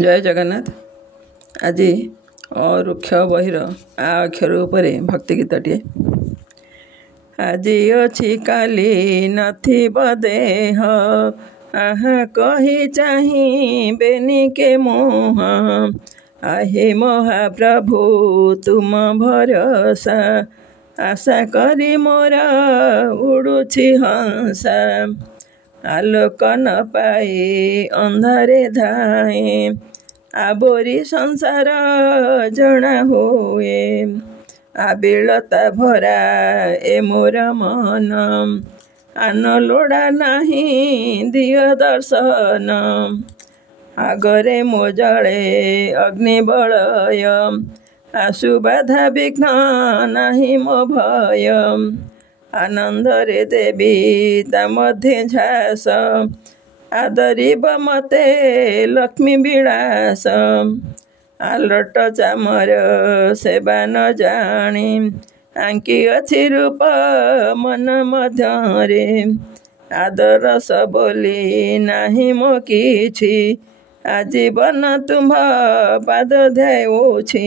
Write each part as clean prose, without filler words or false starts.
जय जगन्नाथ। आज रुक्ष बहिर आ अक्षर उपरे भक्ति गीतटे। आज अछि काली नथिब देह, आहा कही चाही बेनी के मोह। आहे महाप्रभु तुम भरोसा, आशा करी मोर उड़ुछि हंसा। आलोक न पाई अंधारे धाए, आबोरी संसार जଣା हुए। आबिलता भरा ए मोर मन, आन लोड़ा नाही दियो दर्शन। आगरे मो जळे अग्नि बलय, आसु बाधा विघ्न नाही मो भय। आनंदरे देवी ता मध्ये झास, आदरिब मते लक्ष्मी विलास। आलट चामर सेवा न जानी, आंकी अछि रूप मन मध्यरे। आदरस बोली नाही मो किछि, आजीवन तुम पाद ध्याउछि।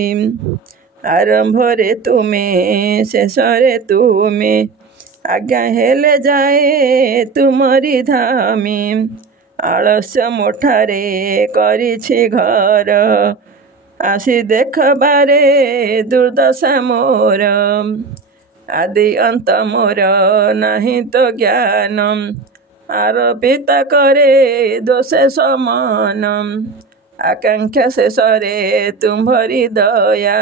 आरंभरे तुमे शेषरे तुमे, आज्ञा हेले जाए तुमरी धामी। आलस्य मोठारे करिछि घर, आसी देख बारे दुर्दशा मोर। आदि अंत मोर नाही तो ज्ञान, आरोपित करे दोषे समान। आकांक्षा शेषरे तुम्भरी दया,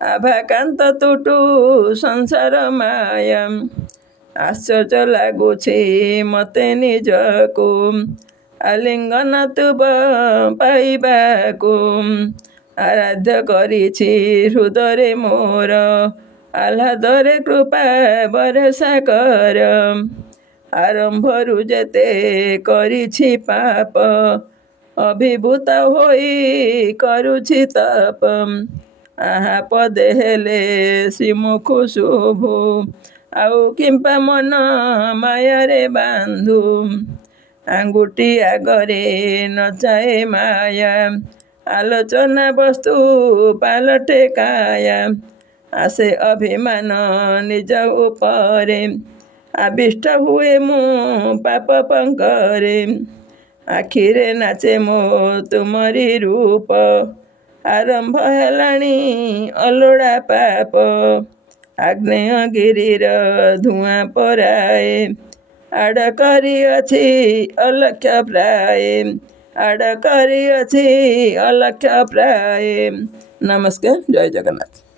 आभाकांत तुटु संसार माया। आश्चर्य लागुछि मते निजकु, आलिंगन तुब पाइबाकु। आराध्य करिछि हृदय मोर, आह्लादरे कृपा बरसा कर। आरंभरु जेते करिछि पाप, अभिभूत होई करुछि तप। आहा पदे हेले श्रीमुखु शुभु, आउ किंपा मन मायारे बांधु। आंगुठी आगरे नचाए माया, आलोचना वस्तु पालटे काया। आसे अभिमान निज उपरे, आविष्ट हुए मु पाप पंकरे। आखिरे नाचे मो तुमरी रूप, आरंभ हेलाणी अलोड़ा पाप। आग्नेय गिरिर धुआं पराए, आड़ करी अछि अलक्ष्य प्राय। आड़ करी अछि अलक्ष्य प्राय। नमस्कार। जय जगन्नाथ।